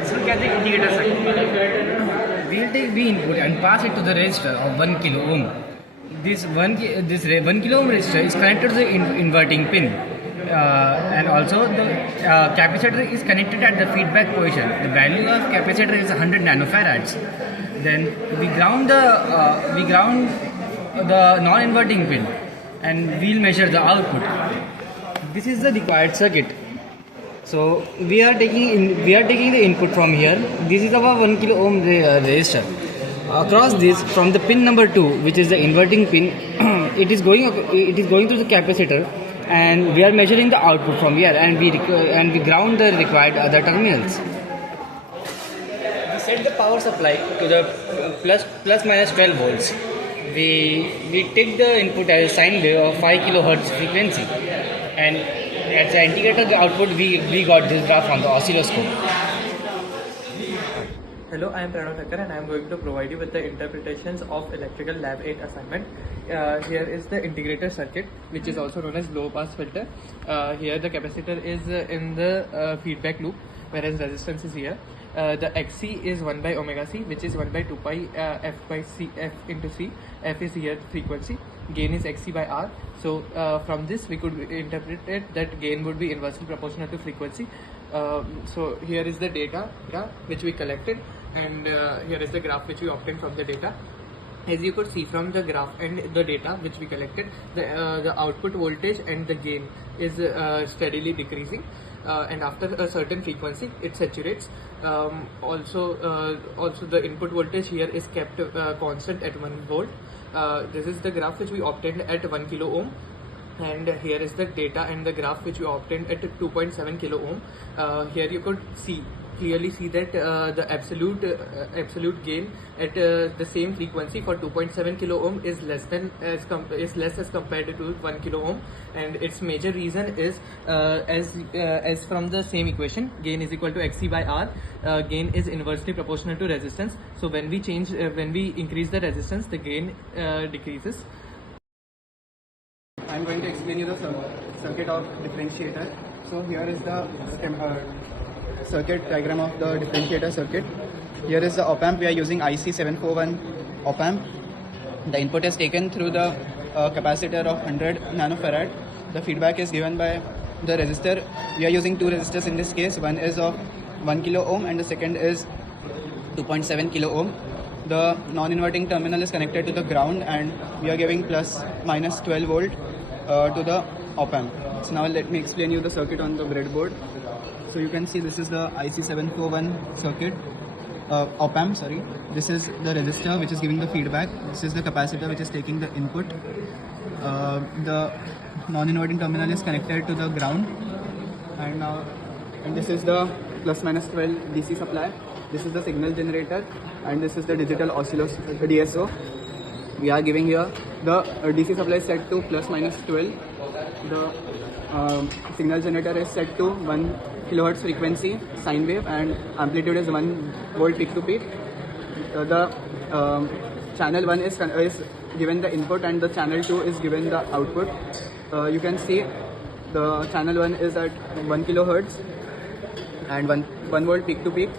let's look at the indicator circuit. We'll take the input and pass it to the resistor of 1 kilo ohm. This 1 kilo ohm resistor is connected to the inverting pin, and also the capacitor is connected at the feedback position. The value of capacitor is 100 nanofarads. Then we ground the non-inverting pin, and we'll measure the output. This is the required circuit. So we are taking the input from here. This is our 1 kilo ohm resistor. Across this, from the pin number 2, which is the inverting pin, it is going through the capacitor, and we are measuring the output from here, and we ground the required other terminals. We set the power supply to the plus minus 12 volts. We take the input as a sine wave of 5 kilohertz frequency, and at the indicator the output we got this graph on the oscilloscope. Hello, I am Pranav Thakkar and I am going to provide you with the interpretations of Electrical Lab 8 assignment. Here is the integrator circuit, which is also known as low pass filter. Here the capacitor is in the feedback loop, whereas resistance is here. The XC is 1 by omega C, which is 1 by 2 pi F by C, F into C. F is here frequency, gain is XC by R. So from this we could interpret it that gain would be inversely proportional to frequency. So here is the data which we collected, and here is the graph which we obtained from the data. As you could see from the graph and the data which we collected, the output voltage and the gain is steadily decreasing, and after a certain frequency it saturates. Also the input voltage here is kept constant at 1 volt. This is the graph which we obtained at 1 kilo ohm. And here is the data and the graph which we obtained at 2.7 kilo ohm. Here you could clearly see that the absolute gain at the same frequency for 2.7 kilo ohm is less as compared to 1 kilo ohm, and its major reason is as from the same equation, gain is equal to XC by R. Gain is inversely proportional to resistance. So when we increase the resistance, the gain decreases. I am going to explain you the circuit of differentiator. So here is the circuit diagram of the differentiator circuit. Here is the op amp. We are using IC741 op amp. The input is taken through the capacitor of 100 nanofarad. The feedback is given by the resistor. We are using 2 resistors in this case. One is of 1 kilo ohm and the second is 2.7 kilo ohm. The non-inverting terminal is connected to the ground, and we are giving plus minus 12 volt to the op amp. So now let me explain you the circuit on the breadboard. So you can see this is the IC741 circuit op amp. Sorry, this is the resistor which is giving the feedback. This is the capacitor which is taking the input. The non-inverting terminal is connected to the ground, and this is the plus minus 12 DC supply. This is the signal generator, and this is the digital oscilloscope DSO. We are giving here the DC supply is set to plus minus 12. The signal generator is set to 1 kilohertz frequency sine wave, and amplitude is 1 volt peak to peak. The channel 1 is given the input, and the channel 2 is given the output. You can see the channel 1 is at 1 kilohertz and 1 volt peak to peak.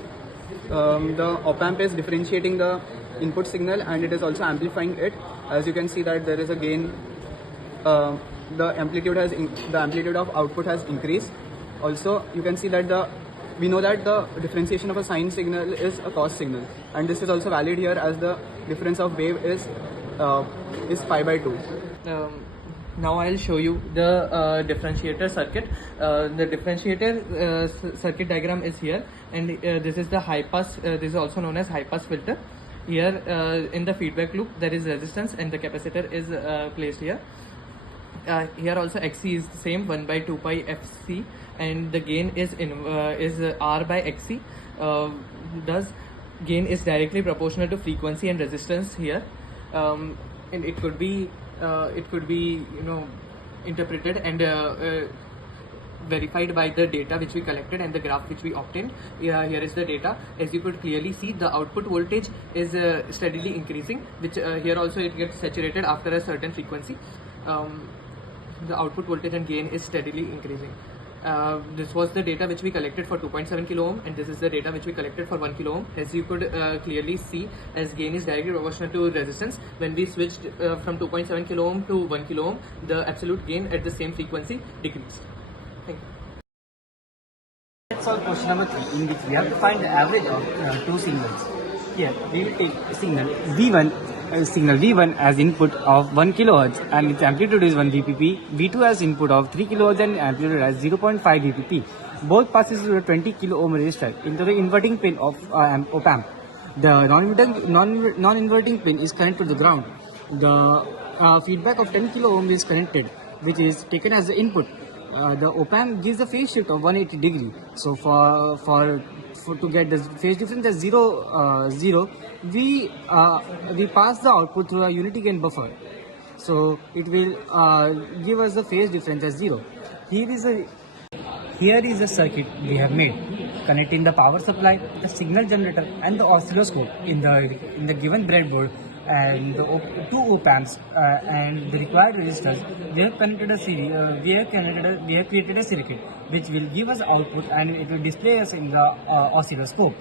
The op amp is differentiating the input signal, and it is also amplifying it. As you can see that there is a gain. The amplitude of output has increased. Also, you can see that we know that the differentiation of a sine signal is a cos signal, and this is also valid here as the difference of wave is pi by 2. Now I'll show you the differentiator circuit. The differentiator circuit diagram is here, and this is the high pass. This is also known as high pass filter. Here in the feedback loop there is resistance, and the capacitor is placed here. Here also XC is the same, 1 by 2 pi FC, and the gain is R by XC. Thus gain is directly proportional to frequency and resistance here, and it could be interpreted and verified by the data which we collected and the graph which we obtained. Here is the data. As you could clearly see, the output voltage is steadily increasing, which here also it gets saturated after a certain frequency. The output voltage and gain is steadily increasing. This was the data which we collected for 2.7 kilo ohm, and this is the data which we collected for 1 kilo ohm. As you could clearly see, as gain is directly proportional to resistance, when we switched from 2.7 kilo ohm to 1 kilo ohm, the absolute gain at the same frequency decreased. Thank you. Let's solve question number 3, in which we have to find the average of two signals. Here we will take signal V1 as input of 1 kHz and its amplitude is 1 Vpp. V2 as input of 3 kHz and amplitude as 0.5 Vpp. Both passes through a 20 kilo ohm resistor into the inverting pin of op amp. The non-inverting pin is connected to the ground. The feedback of 10 kilo ohm is connected, which is taken as the input. The op amp gives a phase shift of 180 degree. So for to get the phase difference as 0, we pass the output through a unity gain buffer. So it will give us the phase difference as 0. Here is a circuit we have made, connecting the power supply, the signal generator and the oscilloscope in the given breadboard, and the two op amps and the required resistors. We have connected a series. We have created a circuit which will give us output and it will display us in the oscilloscope.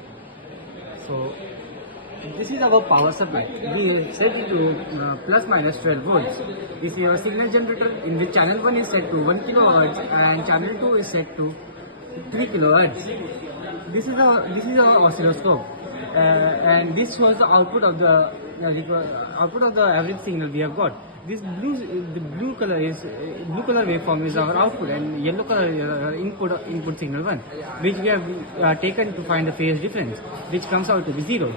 So this is our power supply. We set it to plus minus 12 volts. This is our signal generator, in which channel 1 is set to 1 kHz and channel 2 is set to 3 kHz. This is our oscilloscope, and this was the output of the average signal we have got. This blue color waveform is our output, and yellow color is our input signal 1, which we have taken to find the phase difference, which comes out to be 0.